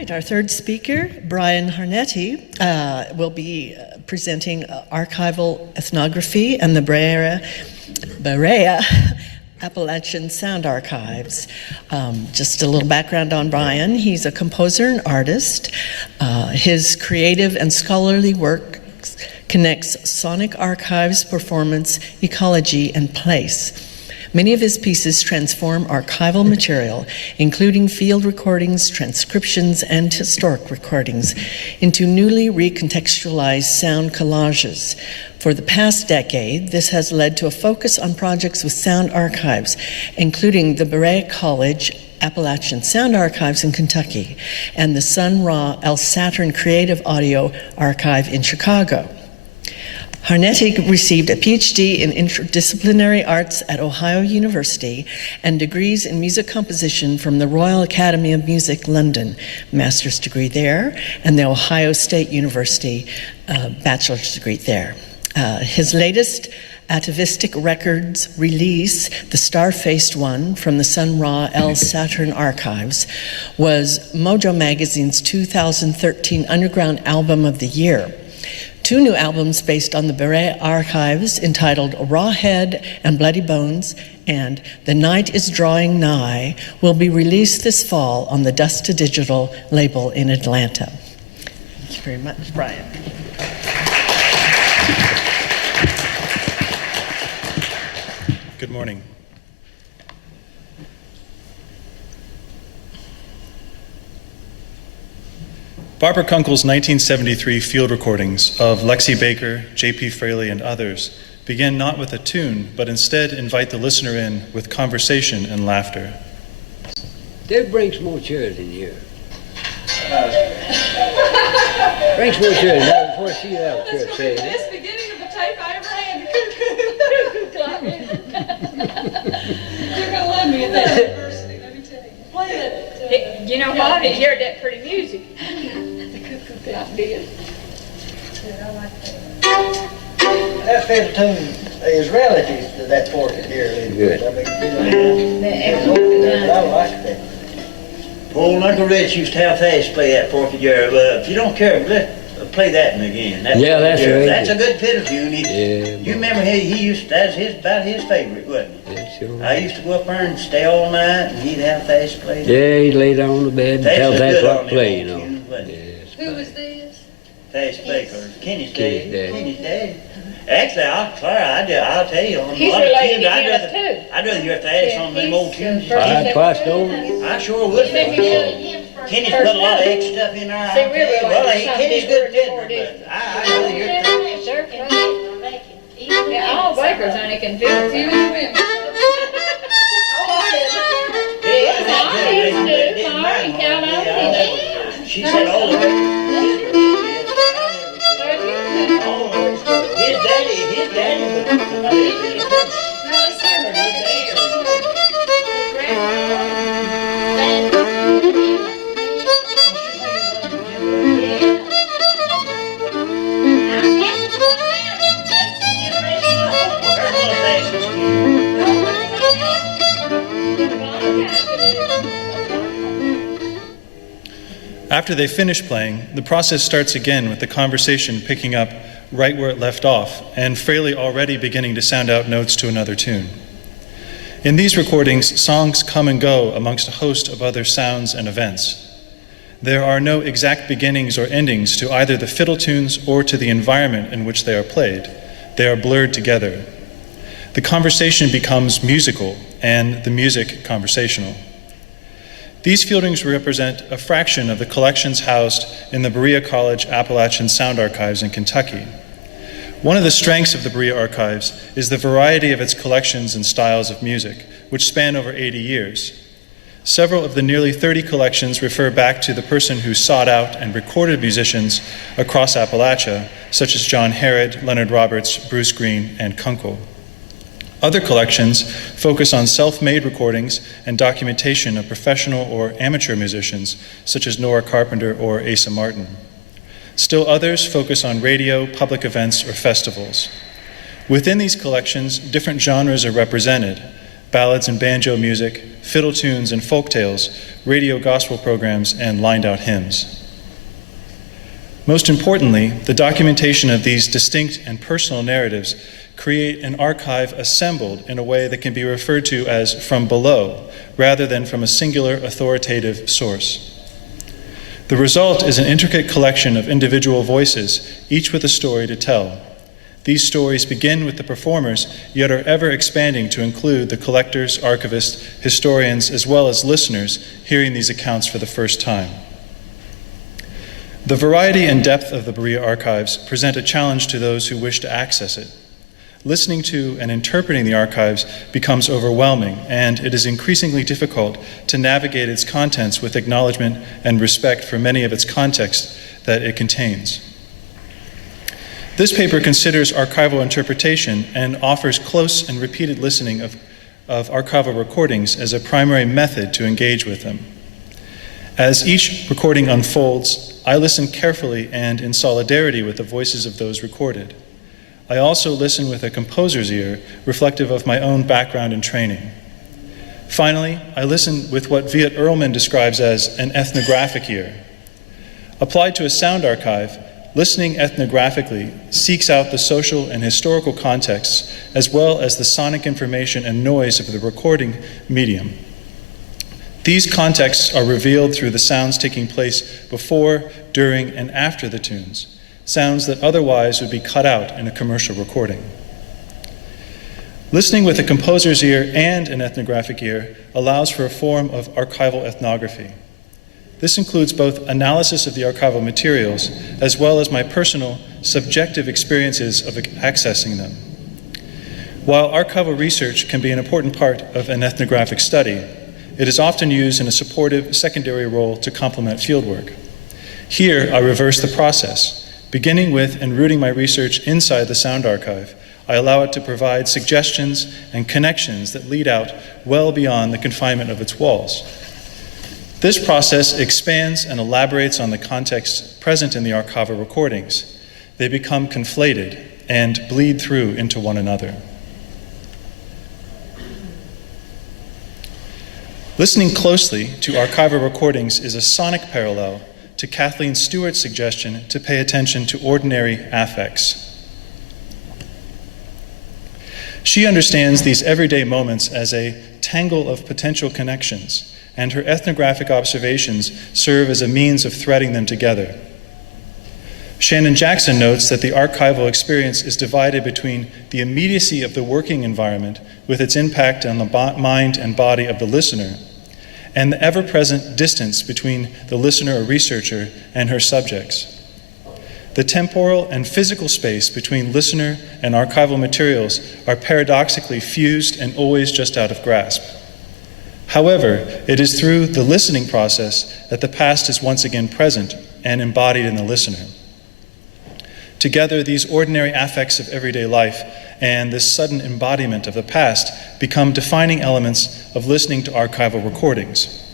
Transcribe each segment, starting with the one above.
right, our third speaker, Brian Harnetty, will be presenting archival ethnography and the BEREA Appalachian Sound Archives. Just a little background on Brian. He's a composer and artist. His creative and scholarly work connects sonic archives, performance, ecology, and place. Many of his pieces transform archival material, including field recordings, transcriptions, and historic recordings, into newly recontextualized sound collages. For the past decade, this has led to a focus on projects with sound archives, including the BEREA College Appalachian Sound Archives in Kentucky and the Sun Ra El Saturn Creative Audio Archive in Chicago. Harnetty received a PhD in interdisciplinary arts at Ohio University and degrees in music composition from the Royal Academy of Music, London, master's degree there, and the Ohio State University bachelor's degree there. His latest atavistic records release, the Star-Faced One from the Sun Ra El Saturn Archives, was Mojo Magazine's 2013 Underground Album of the Year. Two new albums based on the BEREA archives entitled Rawhead and Bloody Bones and The Night is Drawing Nigh will be released this fall on the Dust to Digital label in Atlanta. Thank you very much, Brian. Good morning. Barbara Kunkel's 1973 field recordings of Lexi Baker, J.P. Fraley, and others begin not with a tune, but instead invite the listener in with conversation and laughter. Dave, bring some more chairs in here. Bring some more chairs in before I see you out chair. This will be the best beginning of the tape I ever had. Cuckoo clock. You're going to love me at that university, let me tell you. Play that. You know what? He heard that pretty music. I did. That fiddle tune is relative to that portrait here. Good. I like that. Old Uncle Rich used to have Fast play that portrait here. If you don't care, let's play that one again. That's right. That's a good fiddle tune. Yeah. You remember he used to, that's about his favorite, wasn't it? That's sure. I used to go up there and stay all night, and he'd have Fast play. Yeah, he'd lay down on the bed and tell that's what to play, you know. Who was this? Fast Baker, Kenny's Kenny's daddy. daddy. Kenny's daddy. Actually, I'll tell you, on a He's lot of related tunes, to Kenneth, too. I'd rather hear Thaddeus on them old tunes. I'd twice over. I sure would. Kenny's put a lot of extra stuff in there. See, we really Well, like to Kenny's do good something fiddler, more but I'd rather hear Thaddeus. Yeah, all bakers, honey, can do it. You and women. She said all of it. His daddy. After they finish playing, the process starts again with the conversation picking up right where it left off, and Fraley already beginning to sound out notes to another tune. In these recordings, songs come and go amongst a host of other sounds and events. There are no exact beginnings or endings to either the fiddle tunes or to the environment in which they are played. They are blurred together. The conversation becomes musical and the music conversational. These fieldings represent a fraction of the collections housed in the BEREA College Appalachian Sound Archives in Kentucky. One of the strengths of the BEREA Archives is the variety of its collections and styles of music, which span over 80 years. Several of the nearly 30 collections refer back to the person who sought out and recorded musicians across Appalachia, such as John Herod, Leonard Roberts, Bruce Green, and Kunkel. Other collections focus on self-made recordings and documentation of professional or amateur musicians, such as Nora Carpenter or Asa Martin. Still others focus on radio, public events, or festivals. Within these collections, different genres are represented. ballads and banjo music, fiddle tunes and folk tales, radio gospel programs, and lined-out hymns. Most importantly, the documentation of these distinct and personal narratives create an archive assembled in a way that can be referred to as from below, rather than from a singular authoritative source. The result is an intricate collection of individual voices, each with a story to tell. These stories begin with the performers, yet are ever expanding to include the collectors, archivists, historians, as well as listeners hearing these accounts for the first time. The variety and depth of the BEREA archives present a challenge to those who wish to access it. Listening to and interpreting the archives becomes overwhelming, and it is increasingly difficult to navigate its contents with acknowledgement and respect for many of its contexts that it contains. This paper considers archival interpretation and offers close and repeated listening of archival recordings as a primary method to engage with them. As each recording unfolds, I listen carefully and in solidarity with the voices of those recorded. I also listen with a composer's ear, reflective of my own background and training. Finally, I listen with what Viet Earlman describes as an ethnographic ear. Applied to a sound archive, listening ethnographically seeks out the social and historical contexts, as well as the sonic information and noise of the recording medium. These contexts are revealed through the sounds taking place before, during, and after the tunes, sounds that otherwise would be cut out in a commercial recording. Listening with a composer's ear and an ethnographic ear allows for a form of archival ethnography. This includes both analysis of the archival materials as well as my personal, subjective experiences of accessing them. While archival research can be an important part of an ethnographic study, it is often used in a supportive secondary role to complement fieldwork. Here, I reverse the process. Beginning with and rooting my research inside the sound archive, I allow it to provide suggestions and connections that lead out well beyond the confinement of its walls. This process expands and elaborates on the context present in the archival recordings. They become conflated and bleed through into one another. Listening closely to archival recordings is a sonic parallel to Kathleen Stewart's suggestion to pay attention to ordinary affects. She understands these everyday moments as a tangle of potential connections, and her ethnographic observations serve as a means of threading them together. Shannon Jackson notes that the archival experience is divided between the immediacy of the working environment with its impact on the mind and body of the listener, and the ever-present distance between the listener or researcher and her subjects. The temporal and physical space between listener and archival materials are paradoxically fused and always just out of grasp. However, it is through the listening process that the past is once again present and embodied in the listener. Together, these ordinary affects of everyday life and this sudden embodiment of the past become defining elements of listening to archival recordings.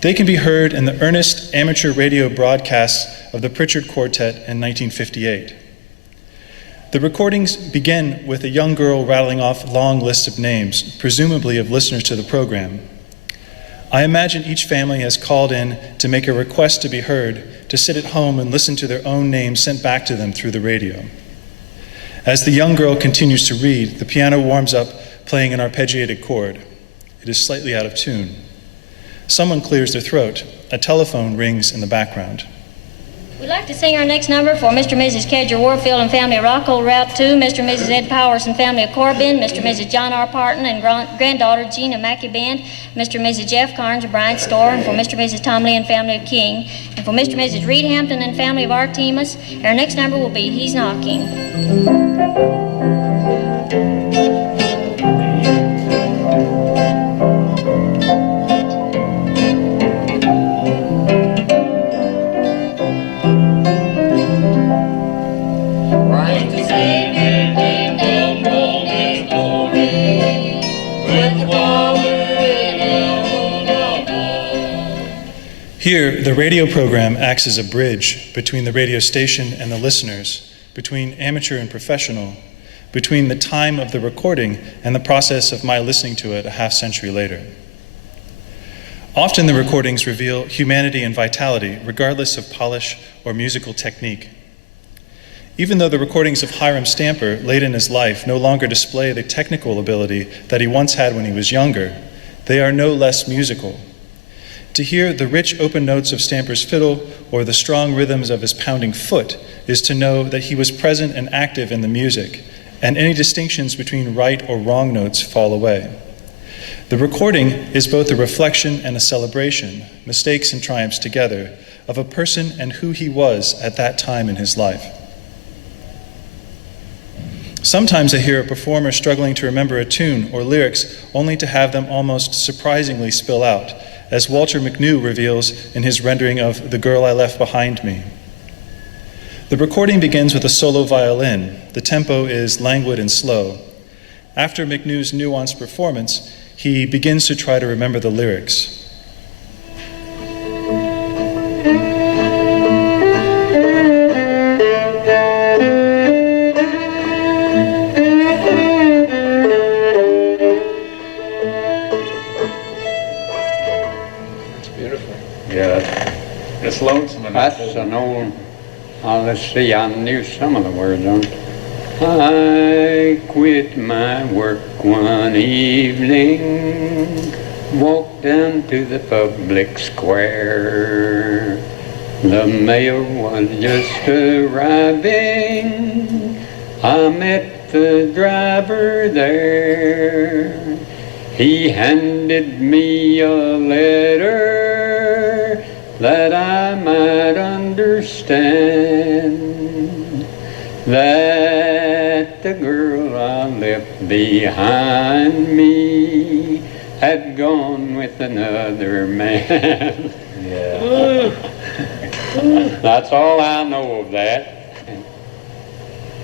They can be heard in the earnest amateur radio broadcasts of the Pritchard Quartet in 1958. The recordings begin with a young girl rattling off long lists of names, presumably of listeners to the program. I imagine each family has called in to make a request to be heard, to sit at home and listen to their own names sent back to them through the radio. As the young girl continues to read, the piano warms up, playing an arpeggiated chord. It is slightly out of tune. Someone clears their throat. A telephone rings in the background. We'd like to sing our next number for Mr. and Mrs. Kedger Warfield and family of Rockhold Route 2, Mr. and Mrs. Ed Powers and family of Corbin, Mr. and Mrs. John R. Parton and granddaughter Gina Mackey Band, Mr. and Mrs. Jeff Carnes of Bryant Store, and for Mr. and Mrs. Tom Lee and family of King, and for Mr. and Mrs. Reed Hampton and family of Artemus. Our next number will be He's Knocking. Here, the radio program acts as a bridge between the radio station and the listeners, between amateur and professional, between the time of the recording and the process of my listening to it a half-century later. Often the recordings reveal humanity and vitality, regardless of polish or musical technique. Even though the recordings of Hiram Stamper, late in his life, no longer display the technical ability that he once had when he was younger, they are no less musical. To hear the rich open notes of Stamper's fiddle or the strong rhythms of his pounding foot is to know that he was present and active in the music, and any distinctions between right or wrong notes fall away. The recording is both a reflection and a celebration, mistakes and triumphs together, of a person and who he was at that time in his life. Sometimes I hear a performer struggling to remember a tune or lyrics only to have them almost surprisingly spill out, as Walter McNew reveals in his rendering of The Girl I Left Behind Me. The recording begins with a solo violin. The tempo is languid and slow. After McNew's nuanced performance, he begins to try to remember the lyrics. It's lonesome. That's an old, let's see, I knew some of the words on it. I quit my work one evening, walked down to the public square. The mail was just arriving. I met the driver there. He handed me a letter that I might understand that the girl I left behind me had gone with another man. Yeah. That's all I know of that.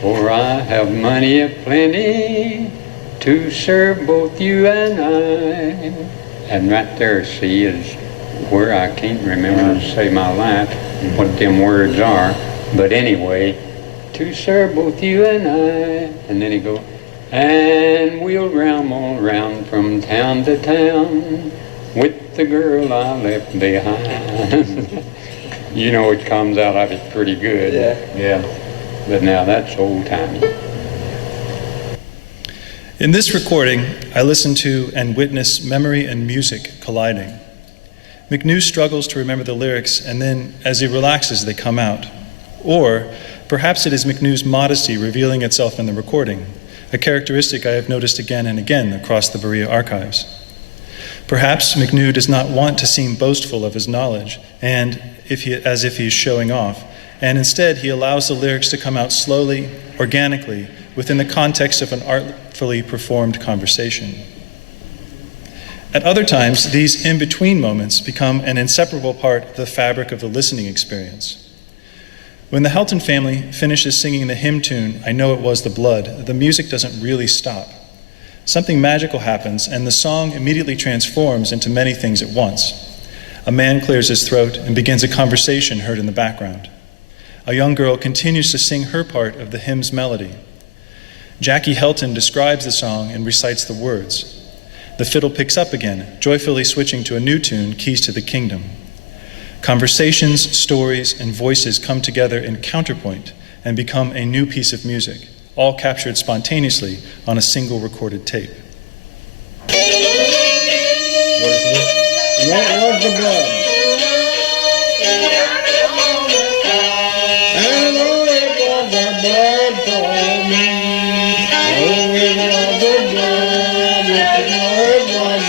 For I have money aplenty to serve both you and I. And right there, see, is where I can't remember to save my life what them words are, but anyway, to serve both you and I. And then he goes, and we'll ramble around from town to town with the girl I left behind. You know, it comes out of it pretty good. Yeah. But now that's old-timey. In this recording, I listen to and witness memory and music colliding. McNew struggles to remember the lyrics, and then, as he relaxes, they come out. Or, perhaps it is McNew's modesty revealing itself in the recording, a characteristic I have noticed again and again across the BEREA archives. Perhaps McNew does not want to seem boastful of his knowledge, and as if he is showing off, and instead he allows the lyrics to come out slowly, organically, within the context of an artfully performed conversation. At other times, these in-between moments become an inseparable part of the fabric of the listening experience. When the Helton family finishes singing the hymn tune, I Know It Was the Blood, the music doesn't really stop. Something magical happens, and the song immediately transforms into many things at once. A man clears his throat and begins a conversation heard in the background. A young girl continues to sing her part of the hymn's melody. Jackie Helton describes the song and recites the words. The fiddle picks up again, joyfully switching to a new tune, Keys to the Kingdom. Conversations, stories, and voices come together in counterpoint and become a new piece of music, all captured spontaneously on a single recorded tape. What was the blood? I know it was the blood for me. Oh, it was the blood. Yes, I know it was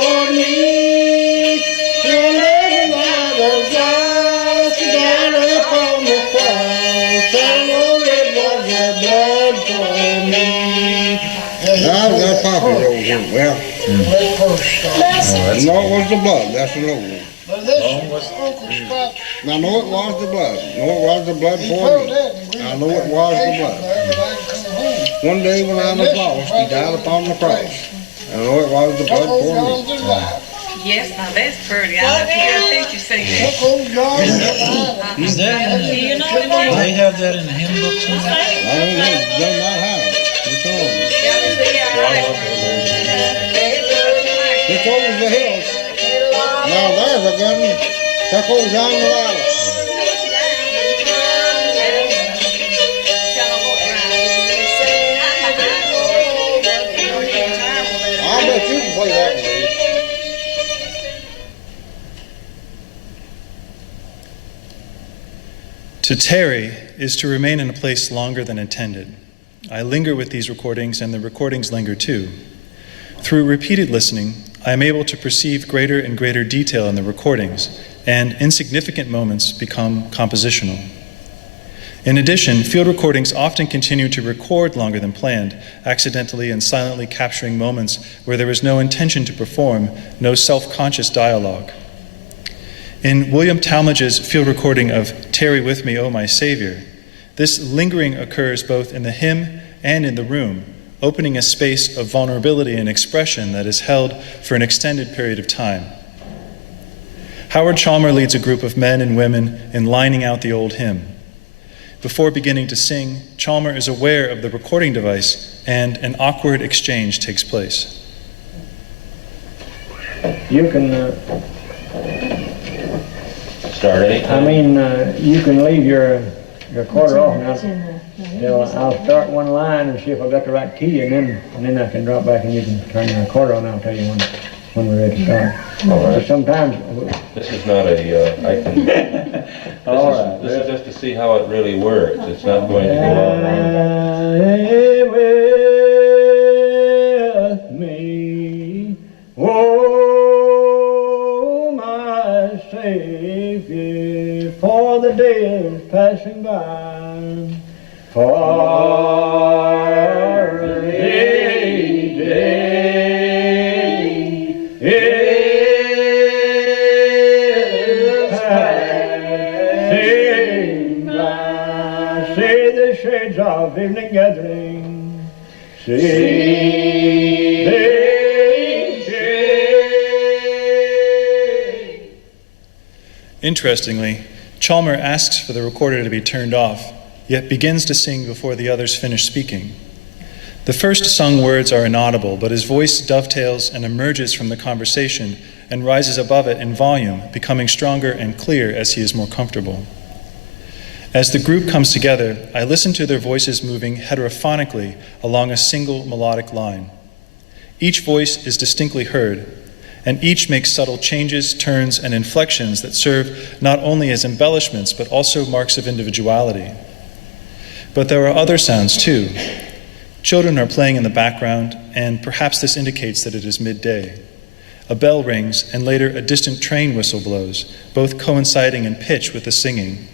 the blood. It was the blood for me. And everybody just got up on the cross. I know it was the blood for me. I've got popular over here. Well, no, it was the blood. That's an old one. I know it was the blood. I know it was the blood for me. I know it was the blood. One day when I was lost, he died upon the cross. I know it was the blood for me. Yes, now that's pretty. I like to hear a picture sing that. Is that? Do you know it They have that in the handbook somewhere? I don't know, they might have it. It's on. It's over the hills. Now there's a good one. That goes down the valley. I bet you can play that one, Lee. To tarry is to remain in a place longer than intended. I linger with these recordings, and the recordings linger too. Through repeated listening, I am able to perceive greater and greater detail in the recordings, and insignificant moments become compositional. In addition, field recordings often continue to record longer than planned, accidentally and silently capturing moments where there is no intention to perform, no self-conscious dialogue. In William Talmage's field recording of "Tarry with Me, O My Savior," this lingering occurs both in the hymn and in the room, opening a space of vulnerability and expression that is held for an extended period of time. Howard Chalmer leads a group of men and women in lining out the old hymn. Before beginning to sing, Chalmer is aware of the recording device, and an awkward exchange takes place. You can Start it. you can leave your recorder off now. I'll start one line and see if I got the right key, and then I can drop back and you can turn your recorder on. I'll tell you when we're ready to start. All right. So sometimes. This is not I can. This is just to see how it really works. It's not going to go on. With me, oh my Savior, for the day is passing by, for the day is passing by. See the shades of evening gathering, see the shades. Interestingly, Chalmer asks for the recorder to be turned off, yet begins to sing before the others finish speaking. The first sung words are inaudible, but his voice dovetails and emerges from the conversation and rises above it in volume, becoming stronger and clear as he is more comfortable. As the group comes together, I listen to their voices moving heterophonically along a single melodic line. Each voice is distinctly heard, and each makes subtle changes, turns, and inflections that serve not only as embellishments, but also marks of individuality. But there are other sounds too. Children are playing in the background, and perhaps this indicates that it is midday. A bell rings, and later a distant train whistle blows, both coinciding in pitch with the singing.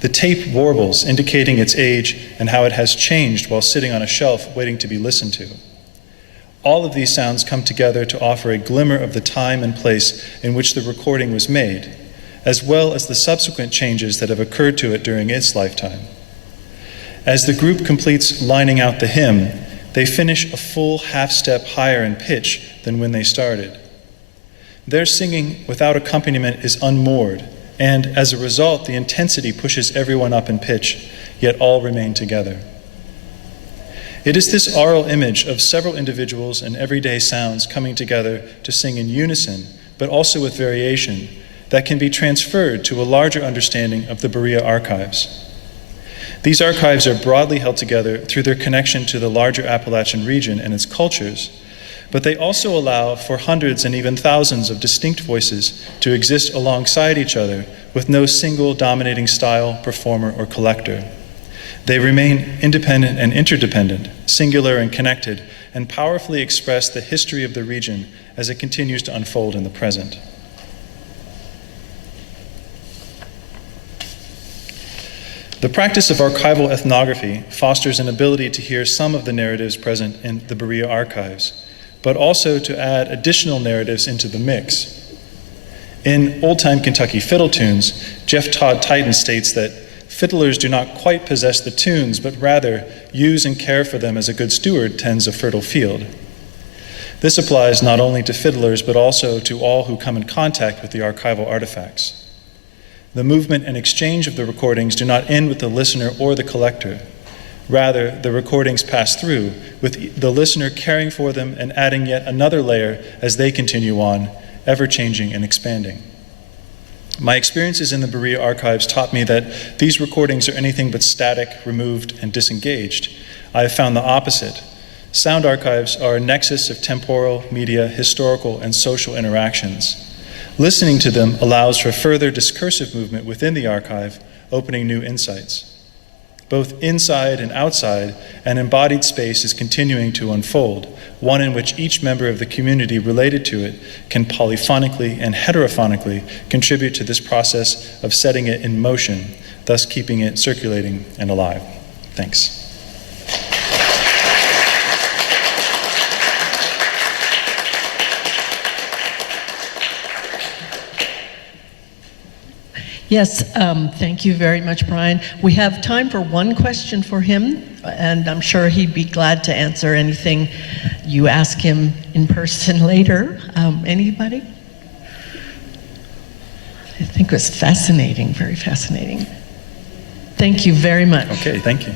The tape warbles, indicating its age and how it has changed while sitting on a shelf waiting to be listened to. All of these sounds come together to offer a glimmer of the time and place in which the recording was made, as well as the subsequent changes that have occurred to it during its lifetime. As the group completes lining out the hymn, they finish a full half step higher in pitch than when they started. Their singing without accompaniment is unmoored, and as a result, the intensity pushes everyone up in pitch, yet all remain together. It is this aural image of several individuals and everyday sounds coming together to sing in unison, but also with variation, that can be transferred to a larger understanding of the Berea archives. These archives are broadly held together through their connection to the larger Appalachian region and its cultures, but they also allow for hundreds and even thousands of distinct voices to exist alongside each other with no single dominating style, performer, or collector. They remain independent and interdependent, singular and connected, and powerfully express the history of the region as it continues to unfold in the present. The practice of archival ethnography fosters an ability to hear some of the narratives present in the Berea archives, but also to add additional narratives into the mix. In Old-Time Kentucky Fiddle Tunes, Jeff Todd Titan states that fiddlers do not quite possess the tunes, but rather use and care for them as a good steward tends a fertile field. This applies not only to fiddlers, but also to all who come in contact with the archival artifacts. The movement and exchange of the recordings do not end with the listener or the collector. Rather, the recordings pass through, with the listener caring for them and adding yet another layer as they continue on, ever-changing and expanding. My experiences in the BEREA archives taught me that these recordings are anything but static, removed, and disengaged. I have found the opposite. Sound archives are a nexus of temporal, media, historical, and social interactions. Listening to them allows for further discursive movement within the archive, opening new insights. Both inside and outside, an embodied space is continuing to unfold, one in which each member of the community related to it can polyphonically and heterophonically contribute to this process of setting it in motion, thus keeping it circulating and alive. Thanks. Yes, thank you very much, Brian. We have time for one question for him, and I'm sure he'd be glad to answer anything you ask him in person later. Anybody? I think it was fascinating, very fascinating. Thank you very much. Okay, thank you.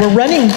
We're running